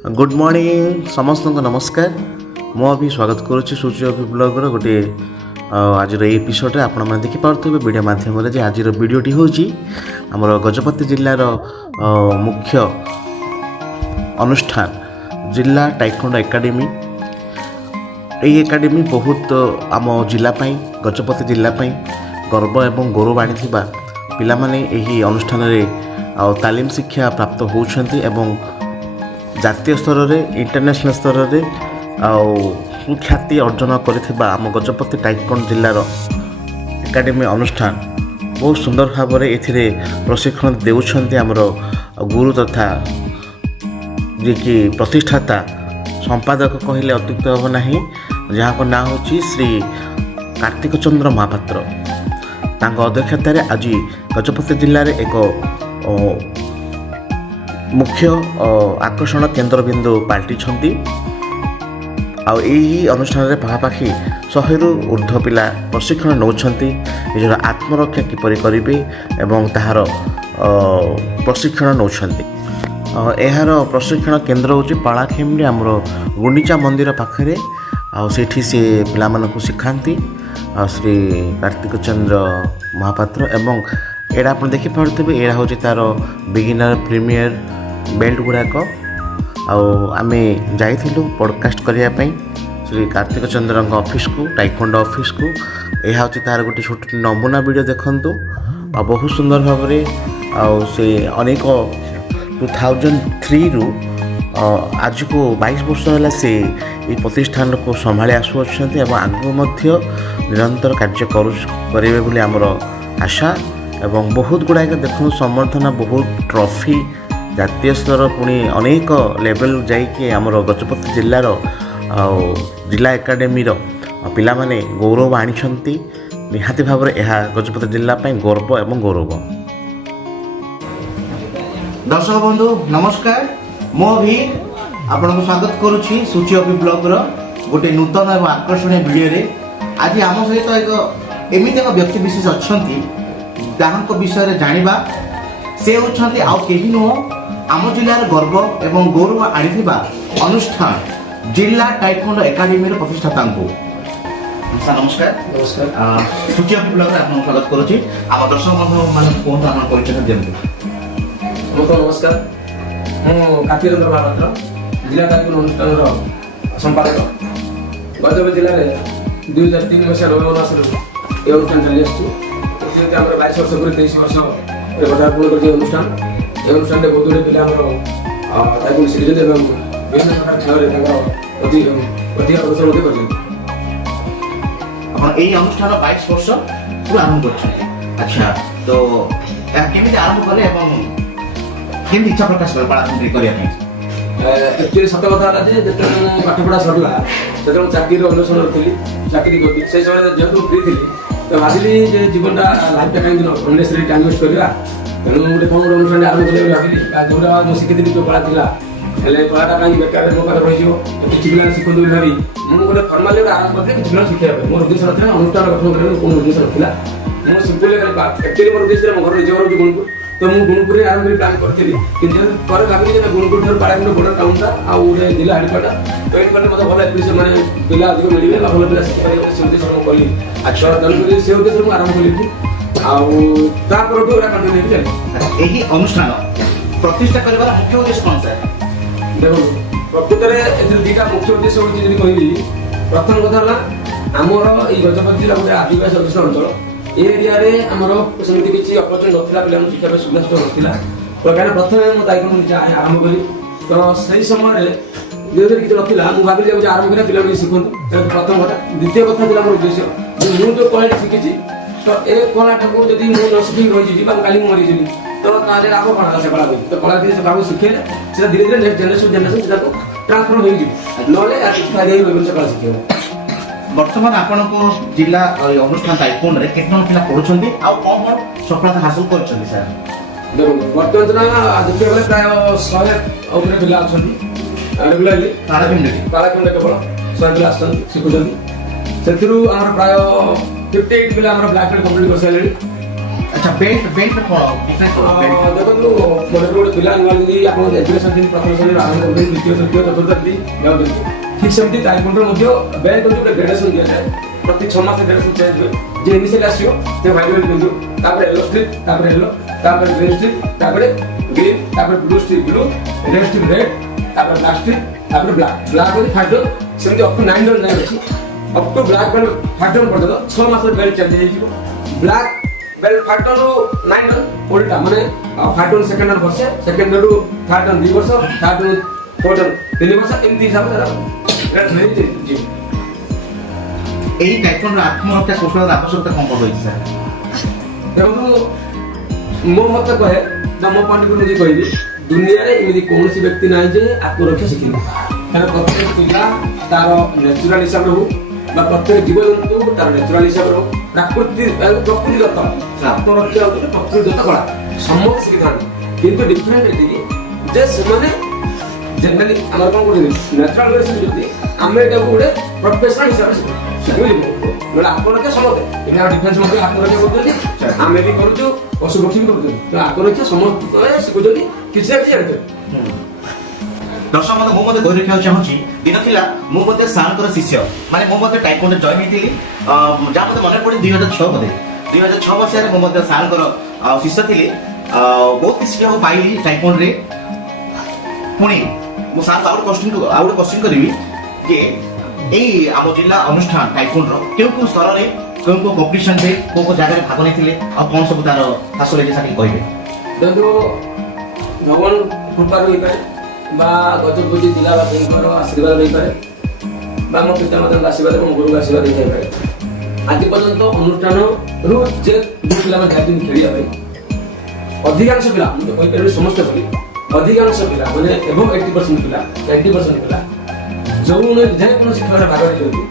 Good morning समस्त को नमस्कार। मु अभी स्वागत करुच्ची सूची अभी ब्लॉगर गोटे आज एपिसोड आपण मैंने देखिपे वीडियो मध्यम आज वीडियोटी हूँ आमर गजपति जिलार मुख्य अनुष्ठान जिला टाइकोंडो एकेडमी। यही एकेडमी बहुत आम जिलापाई गजपति जिलापाई गर्व एवं गौरव आनी पिला माने यही अनुष्ठान तालीम शिक्षा प्राप्त होउछंती एवं जातीय स्तर में इंटरनेशनल स्तर में ख्याति अर्जन कर आम गजपति टाइकोंडो जिलार एकेडमी अनुष्ठान बहुत सुंदर भाव में ए प्रशिक्षण देउछंती आमर गुरु तथा जी की प्रतिष्ठाता संपादक कहले अत्युक्त हम ना जहाँ को ना हो श्री कार्तिक चंद्र महापात्र तांको अध्यक्षतार आज गजपति जिले में एक मुख्य आकर्षण केन्द्रबिंदु पाल्टी आई अनुष्ठान में पाखापाखि 100 रु ऊर्ध्व पिला प्रशिक्षण नौछंती निजर आत्मरक्षा किपरि करिवे एवं ताहार प्रशिक्षण नौछंती। एहार प्रशिक्षण केन्द्र होची पालाखेमरे आमर गुंडीचा मंदिर पाखरे सेठी से पिला मानकु सिखांती श्री कार्तिक चंद्र महापात्र एवं एड़ा आप देखिपे एड़ा हूँ तार बिगिनर प्रीमियर बेल्ट गुड़ाक आम जाइलु पॉडकास्ट करने श्री कार्तिक चंद्र ऑफिस को टाइकोंडो ऑफिस को यह हूँ तार गोटे छोट नमूना वीडियो देखु बहुत सुंदर भाव में से अनेक 2003 रु आज को 22 वर्ष है से ये प्रतिष्ठान को संभाली आसुँच आगू निरंतर कार्य करेंगे बोली आमर आशा एवं बहुत गुड़ाक देखो समर्थना बहुत ट्रॉफी जातीय स्तर पुणी अनेक लेवल जाइए आमर गजपति जिलार जिला एकेडमी पिला माने गौरव आनी निहाती भाव में यह गजपति जिलापाई गर्व एवं गौरव। दर्शक बंधु नमस्कार मु अभी आपन को स्वागत करुच्ची सूची अभी ब्लॉगर गोटे नूतन एवं आकर्षणीय वीडियो आज आम सहित एक एमती एक व्यक्ति विशेष अच्छा विषय जाना से होती आउ कहीं नुह आम जिलार गर्व एवं गौरव आनी अनुष्ठान जिला टाइकोंडो एकेडमी प्रतिष्ठाता सर नमस्कार। नमस्कार सूची अभी ब्लॉग आपको स्वागत करुच्ची आम दर्शक बंधु मैंने कहूँ आप परिचय दिखाते। नमस्कार मु कार्तिक चंद्र महापात्र जिला टाइकोंडो अनुष्ठान संपादक गजपति जिले में 2003 मसीहा नवेम्बर मस ये अनुष्ठान चली आम 22 वर्ष पूरे 23 वर्ष पदार्पण कर अनुष्ठान ये अनुष्ठान बहुत गुड़े पिला शिखित विभिन्न प्रकार खेल अधिक प्रदर्शन कर अनुष्ठान 22 वर्ष आरंभ कर। अच्छा तो केमी आरंभ कले केमी इच्छा प्रकाश कर एक्चुअली सत कथा जो पाठपढ़ा सरला से चाकरी अन्वेषण थी चाकरी करती से समय जेहतु फ्री थी तो भाविली जीवनटा लाइफटा कहीं अननेसेसरी टाइम वेस्ट करवा तेणु गोटे कौन गोटे अनुष्ठान आरंभ करें भाविली जोटा जो शिखी जो कला था हेल्ले कलाटा कहीं बेकार मो पाखे रही किसी पिला शिखु भावी मुझे गोटे फर्माली आरंभ करते किसी पिला शिखाई मोर उद्देश्य ना अनुष्ठान गठन कर कौन उद्देश्य ना मुझे सिंपल एक्चुअली मोर उद्देश्य मो घर निज घर गुणपुर तो मुझे गुणपुर आरंभ कर प्लां करी कि भाविली गुणपुर ठार पाड़ा बड़ टाउन था आए जिला हेडक्वार्टर तो ये मतलब भल एप्रिसिएट मैंने पिला अधिक मिले भल पिला शिखिपारे से उद्देश्य मुझे कली अच्छा तेणुक से उद्देश्य मुझे आरंभ कली यही अनुष्ठान प्रतिष्ठा कर मुख्य उद्देश्य कौन सर देखो प्रकृत में दुटा मुख्य उद्देश्य होती कहली प्रथम कथा आमर ये गजपति जिला गोटे आदिवासी अधिष्ठ अंचल एरिया आमर सेमती किसी अपरचुनिटी नाला पिला शिक्षा सुविधा नाला तो कहीं प्रथम मुझे ताइकोंडो आरंभ कली तो सही समय जो किसी ना मुझे भाविली आरंभ कर पिला शिखु प्रथम कथा द्वितीय कथा था मोर उद्देश्य मुझे जो कला शिखी तो ए कलाटा को जब मुझे न शिखिक रही काली मरीजी तो लाभ कौन से कला तो कला से बाबू शिखेले से धीरे धीरे नेक्स्ट जेनेरेशन ट्रांसफर हो ना कला शिखे बर्तमान आपण को जिला अनुष्ठान टाइकोंडो केते जन पिला पढुछंती आ कोन कोन सफलता हासिल करछंती सर देखो बर्तमान देखिए गले प्राय 100 उपरे पिला अछंती रेगुलरली पालाखंड केवल 100 पिला आछंती शिखुछंती सेथिरु हमर प्राय 58 पिला हमर ब्लैक बेल्ट कंप्लीट कर सारे ଆଚ୍ଛା ବେଲ୍ଟ ବେଲ୍ଟ କ'ଣ ଡିଫରେନ୍ସ କ'ଣ ବେଲ୍ଟ ଦେଖନ୍ତୁ ମନେ ଗୋଟେ ପିଲା ନୂଆ ଯଦି ଆପଣ ଏଜୁକେସନ୍ ଯେମିତି ପ୍ରଥମ ଶ୍ରେଣୀରୁ ଆରମ୍ଭ କରୁଛନ୍ତି ଦ୍ୱିତୀୟ ତୃତୀୟ ଚତୁର୍ଥ ଏମିତି ଯାଉଛନ୍ତି ଠିକ୍ ସେମିତି ତାଇକ୍ୱାଣ୍ଡୋ ମଧ୍ୟ ବେଲ୍ଟ ହେଉଛି ଗୋଟେ ଗ୍ରେଡେସନ୍ ଦିଆଯାଏ ପ୍ରତି 6 ମାସ ଗ୍ରେଡେସନ୍ ଚେଞ୍ଜ ହୁଏ ଯେ ଇନିସିଆଲି ଆସିବ ସେ ହ୍ୱାଇଟ୍ ବେଲ୍ଟ ପିନ୍ଧିବ ତାପରେ ୟେଲୋ ଷ୍ଟ୍ରିପ୍ ତାପରେ ୟେଲୋ ତାପରେ ଗ୍ରୀନ୍ ଷ୍ଟ୍ରିପ୍ ତାପରେ ଗ୍ରୀନ୍ ତାପରେ blue stripe blue red stripe red ତାପରେ ବ୍ଲାକ୍ ଷ୍ଟ୍ରିପ୍ ତାପରେ ବ୍ଲାକ୍ ବ୍ଲାକ୍ ହେଉଛି ଫାଷ୍ଟ ସେମିତି ଅପ୍ ଟୁ 9 ଡନ୍ ଯାଏଁ ଅଛି up to black belt first dan ପର୍ଯ୍ୟନ୍ତ 6 ମାସର ବେଲ୍ଟ ଚେଞ୍ଜ ହେଇଯିବ ବ୍ଲାକ୍ ବେଲ୍ଟ ଫାଷ୍ଟ ଡନ୍ ରୁ 9 ଡନ୍ ଓଲ୍ଟା ମାନେ ଫାଷ୍ଟ ଡନ୍ ସେକେଣ୍ଡ ଡନ୍ ବର୍ଷେ ସେକେଣ୍ଡ ଡନ୍ ରୁ ଥାର୍ଡ ଡନ୍ 2 ବର୍ଷ ଥାର୍ଡ ଡନ୍ ଫୋର୍ଥ ଡନ୍ 3 ବର୍ଷ ଏମିତି ହିସାବରେ ଏହି ଟାଇକ୍ୱାଣ୍ଡୋ ଆତ୍ମହତ୍ୟା କୌଶଳର ଆବଶ୍ୟକତା କ'ଣ ରହିଛି ସାର୍ ଦେଖନ୍ତୁ ମୋ ମତ କହେ ବା ମୋ ପଏଣ୍ଟକୁ ନିଜେ କହିବି ଦୁନିଆରେ ଏମିତି କୌଣସି ବ୍ୟକ୍ତି ନାହିଁ ଯେ ଆତ୍ମରକ୍ଷା ଶିଖିନି କାରଣ ପ୍ରତ୍ୟେକ ପିଲା ତାର ନ୍ୟାଚୁରାଲ ହିସାବରେ ହଉ ବା ପ୍ରତ୍ୟେକ ଜୀବଜନ୍ତୁ ତାର ନ୍ୟାଚୁରାଲ ହିସାବରେ ହଉ ପ୍ରକୃତିଦତ୍ତ ଆତ୍ମରକ୍ଷା ହେଉଛି ପ୍ରକୃତିଦତ୍ତ କଳା ସମସ୍ତେ ଶିଖିଥାନ୍ତି କିନ୍ତୁ ଡିଫରେଣ୍ଟ ଏତିକି ଯେ ସେମାନେ ଜେନେରାଲି ଆମର କ'ଣ କରୁଛନ୍ତି ନ୍ୟାଚୁରାଲ ୱେରେ ଶିଖୁଛନ୍ତି ଆମେ ଏଟାକୁ ଗୋଟେ ପ୍ରଫେସନାଲ ହିସାବରେ ଶିଖିବୁ ନହେଲେ ଆତ୍ମରକ୍ଷା ସମସ୍ତେ ଏବେ ଡିଫେନ୍ସ ମଧ୍ୟ ଆତ୍ମରକ୍ଷା କରୁଛନ୍ତି ଆମେ ବି କରୁଛୁ ପଶୁ ପକ୍ଷୀ ବି କରୁଛନ୍ତି ତ ଆତ୍ମରକ୍ଷା ସମସ୍ତେ ଶିଖୁଛନ୍ତି କିଛି ନା କିଛି ଜାଣିଛନ୍ତି ଦର୍ଶକ ମତେ ମୁଁ ମଧ୍ୟ କହି ରଖିବାକୁ ଚାହୁଁଛି ଦିନ ଥିଲା ମୁଁ ମଧ୍ୟ ସାର୍ଙ୍କର ଶିଷ୍ୟ ମାନେ ମୁଁ ମଧ୍ୟ ଟାଇକ୍ୱାଣ୍ଡୋ ଜଏନ୍ ହେଇଥିଲି ଯାହା ମୋତେ ମନେ ପଡ଼େ 2006 ବୋଧେ 2006 ମସିହାରେ ମୁଁ ମଧ୍ୟ ସାର୍ଙ୍କର ଶିଷ୍ୟ ଥିଲି ବହୁତ କିଛି ଶିଖିବାକୁ ପାଇଲି ଟାଇକ୍ୱାଣ୍ଡୋରେ ପୁଣି ମୁଁ ସାର୍ଙ୍କୁ ଆଉ ଗୋଟେ କ୍ୱେଶ୍ଚିନ୍ କରିବି ଯେ ଏଇ ଆମ ଜିଲ୍ଲା ଅନୁଷ୍ଠାନ ଟାଇକ୍ୱାଣ୍ଡୋର କେଉଁ ସ୍ତରରେ କେଉଁ କମ୍ପିଟିସନରେ କେଉଁ ଜାଗାରେ ଭାଗ ନେଇଥିଲେ ଆଉ କ'ଣ ସବୁ ତାର ହାସଲ ହେଇଛି ସାର୍ କହିବେ ଦେଖନ୍ତୁ ଭଗବାନ କୃପାରୁ ହେଇପାରେ ବା ଗଜପତି ଜିଲ୍ଲାବାସୀଙ୍କର ଆଶୀର୍ବାଦ ହେଇପାରେ ବା ମୋ ପିତାମାତାଙ୍କ ଆଶୀର୍ବାଦ ମୋ ଗୁରୁଙ୍କ ଆଶୀର୍ବାଦ ହେଇଥାଇପାରେ ଆଜି ପର୍ଯ୍ୟନ୍ତ ଅନୁଷ୍ଠାନରୁ ଯେ ଯେଉଁ ପିଲାମାନେ ଯାଇଛନ୍ତି ଖେଳିବା ପାଇଁ ଅଧିକାଂଶ ପିଲା ମୁଁ ତ କହିପାରିବି ସମସ୍ତେ ବୋଲି ଅଧିକାଂଶ ପିଲା ମାନେ ଏବଂ 80% ପିଲା 90% ପିଲା ଯେଉଁମାନେ ଯେକୌଣସି ଖେଳରେ ଭାଗ ନେଇଛନ୍ତି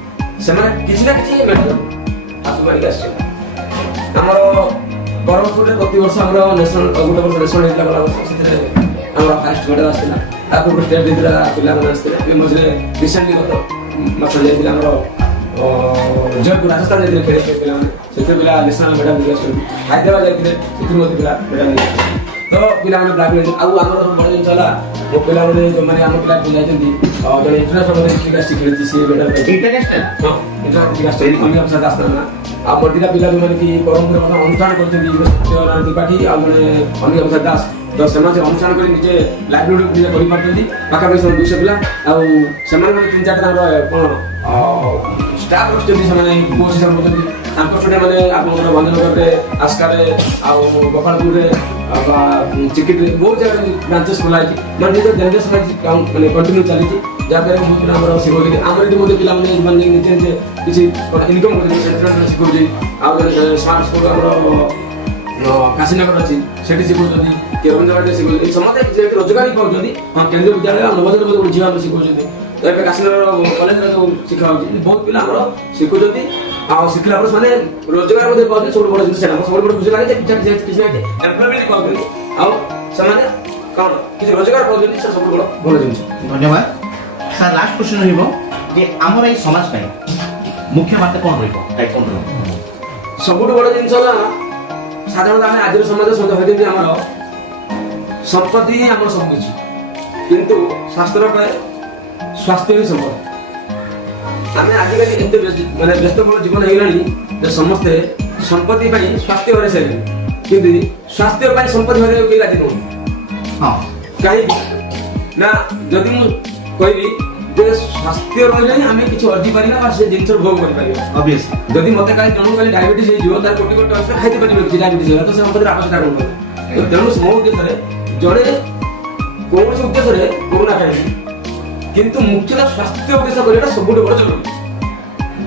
ସେମାନେ କିଛି ନା କିଛି ମେଡାଲ ହାତ ମାରିକି ଆସିଛନ୍ତି ଆମର ବ୍ରହ୍ମପୁରରେ ପ୍ରତିବର୍ଷ ଆମର ନ୍ୟାସନାଲ ଗୋଟେ ବର୍ଷ ନ୍ୟାସନାଲ ହେଇଥିଲା ଗଲା ବର୍ଷ ସେଥିରେ ଆମର ଫାଷ୍ଟ ମେଡାଲ ଆସିଥିଲା ତାପରେ ଷ୍ଟେଟ୍ ହେଇଥିଲା ପିଲାମାନେ ଆସିଥିଲେ ଏ ମଝିରେ ରିସେଣ୍ଟଲି ଗତ ମାସ ଯାଇଥିଲା ଆମର ଜୟପୁର ରାଜସ୍ଥାନ ଯାଇଥିଲେ ଖେଳିବା ପିଲାମାନେ ସେଥିରେ ପିଲା ନ୍ୟାସନାଲ ମେଡାଲ ନେଇକି ଆସିଛନ୍ତି ହାଇଦ୍ରାବାଦ ଯାଇଥିଲେ ସେଥିରେ ମଧ୍ୟ ପିଲା ମେଡାଲ ନେଇକି ଆସିଛନ୍ତି ତ ପିଲାମାନେ ବ୍ଲାକ୍ ବେଲ୍ଟ ଆଉ ଆମର ସବୁ ବଡ଼ ଜିନିଷ ହେଲା ମୋ ପିଲାମାନେ ଯେଉଁମାନେ ଆମ ପିଲା ଯାଇଛନ୍ତି ଜଣେ ଇଣ୍ଟରନ୍ୟାସନାଲ କ୍ରିକେଟ ଖେଳିଛି ସିଏ ମେଡାଲ ପାଇଛି ଇଣ୍ଟରନ୍ୟାସନାଲ ଆସ୍ଥାନା ଆଉ ବଡ଼ିଟା ପିଲା ଯେଉଁମାନେ କି ବ୍ରହ୍ମପୁରରେ ମଧ୍ୟ ଅନୁଷ୍ଠାନ କରିଛନ୍ତି ତ୍ରିପାଠୀ ଆଉ ଜଣେ ଅନିକା ପ୍ରସାଦ ଦାସ ତ ସେମାନେ ସେ ଅନୁଷ୍ଠାନ କରି ନିଜେ ଲାଇଭଲିହୁଡ୍ ନିଜେ କରିପାରୁଛନ୍ତି ପାଖାପାଖି ସବୁ 200 ପିଲା ଆଉ ସେମାନେ ମାନେ 3-4ଟା ତାଙ୍କର କ'ଣ ଷ୍ଟାଫ୍ ରଖିଛନ୍ତି ସେମାନେ କୋଚ୍ ହିସାବରେ ରହୁଛନ୍ତି ତାଙ୍କ ଷ୍ଟୁଡେଣ୍ଟ ମାନେ ଆପଣଙ୍କର ଭଞ୍ଜନଗରରେ ଆସ୍କାରେ ଆଉ ଗୋପାଳପୁରରେ ବା ଚିକିଟିରେ ବହୁତ ଜାଗାରେ ବ୍ରାଞ୍ଚେସ୍ ଖୋଲା ହେଇଛି ମାନେ ନିଜ ଜେନେରେସନ୍ ମାନେ କଣ୍ଟିନ୍ୟୁ ଚାଲିଛି ଯାହାଦ୍ୱାରା ବହୁତ ପିଲା ଆମର ଶିଖଉଛନ୍ତି ଆମର ଏଠି ମଧ୍ୟ ପିଲାମାନେ ମାନେ ନିଜେ ନିଜେ କିଛି ଇନକମ୍ କରୁଛନ୍ତି ସେଣ୍ଟ୍ରାଲ୍ ଶିଖଉଛି ଆଉ ଜଣେ ସ୍ମାର୍ଟ ସ୍କୁଲ୍ ଆମର କାଶୀନଗର ଅଛି ସେଠି ଶିଖଉଛନ୍ତି କେରଞ୍ଜବାଡ଼ିରେ ଶିଖଉଛନ୍ତି ସମସ୍ତେ ଯେହେତୁ ରୋଜଗାର ହିଁ ପାଉଛନ୍ତି କେନ୍ଦ୍ରୀୟ ବିଦ୍ୟାଳୟ ଆଉ ନବୋଦୟ ମଧ୍ୟ ଗୋଟେ ଝିଅ ଆମେ ଶିଖଉଛନ୍ତି ଏବେ କାଶୀନଗର କଲେଜରେ ଯେଉଁ ଶିକ୍ଷା ହେଉଛି ବହୁତ ପିଲା ଆମର ଶିଖୁଛନ୍ତି ଆଉ ଶିଖିଲା ପରେ ସେମାନେ ରୋଜଗାର ମଧ୍ୟ ପାଉଛନ୍ତି ସବୁଠୁ ବଡ଼ ଜିନିଷ ସେଇଟା ସବୁଠୁ ବଡ଼ ଖୁସି ଲାଗେ ଯେ କିଛି ନା କିଛି ଏମ୍ପ୍ଲୟମେଣ୍ଟ ପାଉଛନ୍ତି ଆଉ ସେମାନେ କ'ଣ କିଛି ରୋଜଗାର ପାଉଛନ୍ତି ସେଟା ସବୁଠୁ ବଡ଼ ଜିନିଷ ଧନ୍ୟବାଦ ସାର୍ ଲାଷ୍ଟ କ୍ୱେଶ୍ଚନ୍ ରହିବ ଯେ ଆମର ଏଇ ସମାଜ ପାଇଁ ମୁଖ୍ୟ ବାର୍ତ୍ତା କ'ଣ ରହିବ ଟାଇକ୍ୱାଣ୍ଡୋର ସବୁଠୁ ବଡ଼ ଜିନିଷ ହେଲା ସାଧାରଣତଃ ଆମେ ଆଜିର ସମାଜରେ ସମସ୍ତେ ଭାବିଛନ୍ତି ଆମର ସମ୍ପତ୍ତି ହିଁ ଆମର ସବୁ କିଛି କିନ୍ତୁ ଶାସ୍ତ୍ର କହେ ସ୍ୱାସ୍ଥ୍ୟ ହିଁ ସମ୍ପଦ ଆମେ ଆଜିକାଲି ଏତେ ମାନେ ବ୍ୟସ୍ତବହୁଳ ଜୀବନ ହେଇଗଲାଣି ଯେ ସମସ୍ତେ ସମ୍ପତ୍ତି ପାଇଁ ସ୍ୱାସ୍ଥ୍ୟ ହରାଇ ସାରିଲେଣି କିନ୍ତୁ ସ୍ୱାସ୍ଥ୍ୟ ପାଇଁ ସମ୍ପତ୍ତି ହରାଇବାକୁ କେହି ରାଜି ନୁହନ୍ତି ହଁ କାହିଁକି ନା ଯଦି ମୁଁ କହିବି ଯେ ସ୍ୱାସ୍ଥ୍ୟ ରହିଲେ ହିଁ ଆମେ କିଛି ଅର୍ଜି ପାରିବା ବା ସେ ଜିନିଷର ଭୋଗ କରିପାରିବା ଅବଭିୟସଲି ଯଦି ମତେ କାଲି ଜଣକୁ କାଲି ଡାଇବେଟିସ୍ ହେଇଯିବ ତାର କୋଟି କୋଟି ଟଙ୍କା ଖାଇତେ ପାରିବ କିଛି ଡାଇବେଟିସ୍ ହେଲା ତ ସେ ସମ୍ପତ୍ତିର ଆବଶ୍ୟକତା କ'ଣ କରିବ ତେଣୁ ମୋ ଉଦ୍ଦେଶ୍ୟରେ ଜଣେ କୌଣସି ଉଦ୍ଦେଶ୍ୟରେ କରୁଣା କାହିଁକି କିନ୍ତୁ ମୁଖ୍ୟତଃ ସ୍ୱାସ୍ଥ୍ୟ ଉଦ୍ଦେଶ୍ୟ କରିବାଟା ସବୁଠୁ ବଡ଼ ଜରୁରୀ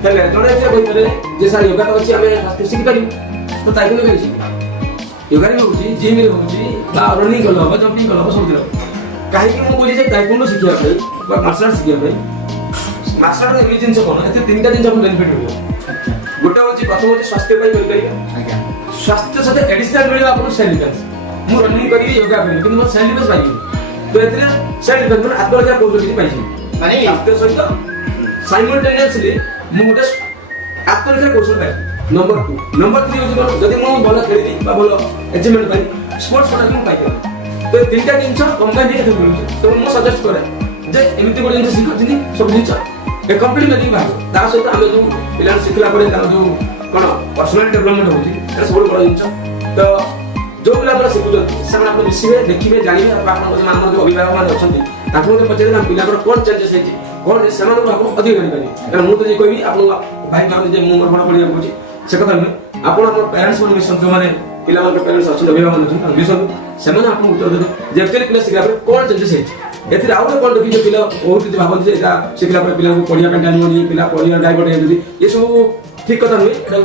ହେଲେ ଜଣେ ଯେ କହିପାରିବେ ଯେ ସାର୍ ୟୋଗା ତ ଅଛି ଆମେ ସ୍ୱାସ୍ଥ୍ୟ ଶିଖିପାରିବୁ ତ ତାଇକୁଣ୍ଡ କାହିଁକି ଶିଖିବା ୟୋଗାରେ ହେଉଛି ଜିମ୍ରେ ହେଉଛି ବା ରନିଂ କଲେ ହେବ ଜମ୍ପିଂ କଲେ ହେବ ସବୁଥିରେ ହେବ କାହିଁକି ମୁଁ କହୁଛି ଯେ ତାଇକୁଣ୍ଡ ଶିଖିବା ପାଇଁ ବା ମାର୍ଶାଲ ଆର୍ଟ ଶିଖିବା ପାଇଁ ମାର୍ଶାଲ ଆର୍ଟ ଏମିତି ଜିନିଷ କ'ଣ ଏଥିରେ 3ଟା ଜିନିଷ ଆମକୁ ବେନିଫିଟ୍ ମିଳିବ ଗୋଟେ ହେଉଛି ପ୍ରଥମ ହେଉଛି ସ୍ୱାସ୍ଥ୍ୟ ପାଇଁ କରିପାରିବା ସ୍ୱାସ୍ଥ୍ୟ ସହିତ ଏଡିସନାଲ ମିଳିବ ଆପଣଙ୍କୁ ସେଲ୍ଫ ଡିଫେନ୍ସ ମୁଁ ରନିଂ କରିବି ୟୋଗା କରିବି କିନ୍ତୁ ମୋର ସେଲ୍ଫ ଡିଫେନ୍ସ ପାଇବି ତ ଏଥିରେ ସେଲ୍ଫ ଡିଫେନ୍ସ ମାନେ ଆତ୍ମରକ୍ଷା କୌଶଳ ପାଇଯିବି ମାନେ ସ୍ୱାସ୍ଥ୍ୟ ସହିତ ସାଇମଲ୍ଟେନିୟସଲି ମୁଁ ଗୋଟେ ଆତ୍ମରକ୍ଷା କୌଶଳ ପାଇବି नंबर 2 नंबर 3 होची कोन जदी मु भलो खेली बा भलो अचीवमेंट पाई स्पोर्ट्स कोटा भी पाई तो तीनटा जिंस कंबाइन हे मिलु तो मु सजेस्ट करे जे एमिति गोटे जिंस सिखछि सब जिंस ए कम्प्लीमेंट भाग ता सहित आमे जो पिला सिखला परे ता जो कोन पर्सनल डेवलपमेंट होची ए सब बड़ जिंस तो जो पिला हमरा सिखुछथि ସେମାନେ ଆପଣ ମିଶିବେ ଦେଖିବେ ଜାଣିବେ ଆପଣଙ୍କ जो ଆମର जो अभिभावक मान अछथि ताकू के पछरे ना पिला पर कोन चेंजेस हेछि कोन सेମାନଙ୍କୁ ଆପଣ ଅଧିକ କରି ପାରିବେ कारण मु तो जे कहबी आपण भाई मान जे मु मोर बड़ पडिया कहूची से कथा नुहे आपण हमर पेरेंट्स मान मिशन जो माने पिला मान पेरेंट्स अछन अभिभावक मान अछन मिशन सेमाने आपण उत्तर देबे जे एक्चुअली पिला सिखला पर कोन चेंजेस हेछि एथि आउ कोन देखि जे पिला बहुत जे भाबन जे एटा सिखला पर पिला को पढिया पे टाइम होनी पिला पढिया डाइवर्ट हेदि ये सब ठीक कथा नुहे एटा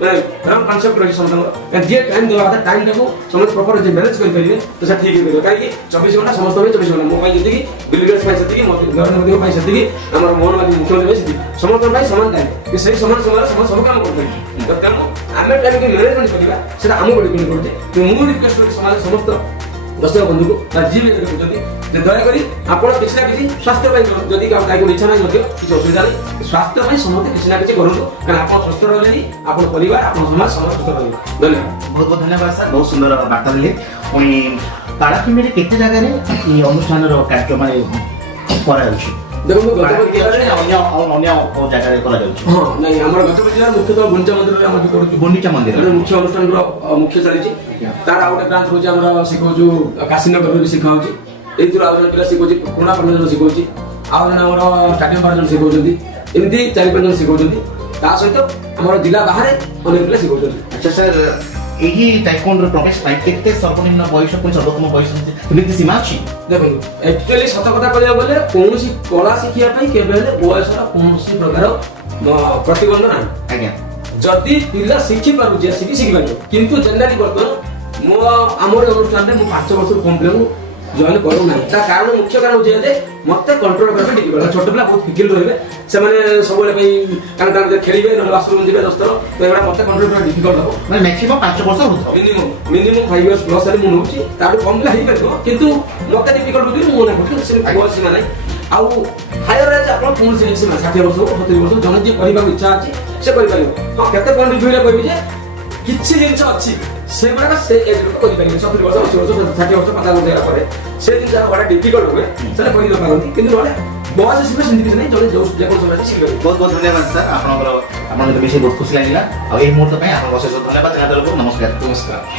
माने रंग कॉन्सेप्ट रही समझ जे टाइम देवा था टाइम देखो समझ प्रॉपर जे मैनेज कर परिबे तो से ठीक हे काई कि 24 घंटा समस्त में 24 घंटा मोबाइल जति कि बिलिगर्स पाइ सति कि घर में पाइ सति कि हमर मोहन मादी मुख्यमंत्री सति समस्त भाई समान टाइम कि सही समान समय सब काम करते तो तेनु आमे टाइम के मैनेजमेंट करिबा सेटा हमो डिपेंड करते तो मु रिक्वेस्ट कर समाज समस्त दर्शक बंधु को जी भी कहते जे दया करी आपण किछ ना किछ स्वास्थ्य पाई जदी काई को इच्छा नाही मते किछ असुविधा नाही स्वास्थ्य पाई समस्त किछ ना किछ करंतु कारण आपण स्वस्थ रहले आपण परिवार आपण समाज समस्त स्वस्थ रहले धन्यवाद बहुत बहुत धन्यवाद सर बहुत सुंदर बार्ता दिले पुणी कालाकिमिरे केते जगह रे ई अनुष्ठान रो कार्य माने करा जाउछि देखो गतवर्ष जिल्लारे अन्य जगह रे करा जाउछि हां नाही हमर गतवर्ष जिल्ला मुख्यतः गुंचा मंदिर रे हम करूछु गुंडीचा मंदिर मुख्य अनुष्ठान रो मुख्य चलिछि तार आउटे ब्रांच होछि हमरा सिखौछु काशीनगर रे सिखाउछि एथुर आउ जन पिला सिखौछि कोना पर्यटन सिखौछि आउ जन हमर स्टाडियम पर्यटन सिखौछन्ति एमती 4-5 जन सिखौछन्ति ता सहित हमर जिल्ला बाहर अनेक पिला सिखौछन्ति अच्छा सर यही टाइकोंडो प्रोफेस टाइप केते सर्वनिम्न बयस को सर्वोत्तम बयस तुमि सीमा अछि देखो एक्चुअली सत कथा कहले बोले कोनोसी कला सिखिया पई केबेले बयसर कोनोसी प्रकार प्रतिबंध नाही आज्ञा जदि पिला शिखि पारु जे शिखि पारु किंतु जनरली बर्तन मो हमर अनुष्ठान रे मो 5 वर्ष कम्प्लीट जॉइन करू नाही ता कारण मुख्य कारण होजे जे मते कंट्रोल करबे डिफिकल्ट छोट पिला बहुत फिकिल रहबे से माने सबले पई कारण कारण खेलिबे न बाथरूम जिबे दस्तरो तो एबा मते कंट्रोल करबे डिफिकल्ट हो माने मैक्सिमम 5 वर्ष होतो मिनिमम 5 इयर्स प्लस रे मु होची ताडू कम ला ही परबो किंतु मते डिफिकल्ट होती मु ना करती से बॉस माने आउ हायर एज आपण पूर्ण से 60 वर्ष 70 वर्ष जने जे करिबा इच्छा अछि से करि परिबो हां केते पॉइंट रिव्यू रे कहबी जे किछि जिंस अछि से बड़ा से एज रो करि परिबे 70 वर्ष 80 वर्ष 60 वर्ष पता होइला परे से जिंस बड़ा डिफिकल्ट होवे से करि न पारंती किंतु नले बॉस सिबे सिंधी नै जने जो जे कोन समय सिखबे बहुत बहुत धन्यवाद सर आपनकर आपन तो विषय बहुत खुशी लागिला आ ए मुहूर्त पे आपन अशेष धन्यवाद जनादर को नमस्कार नमस्कार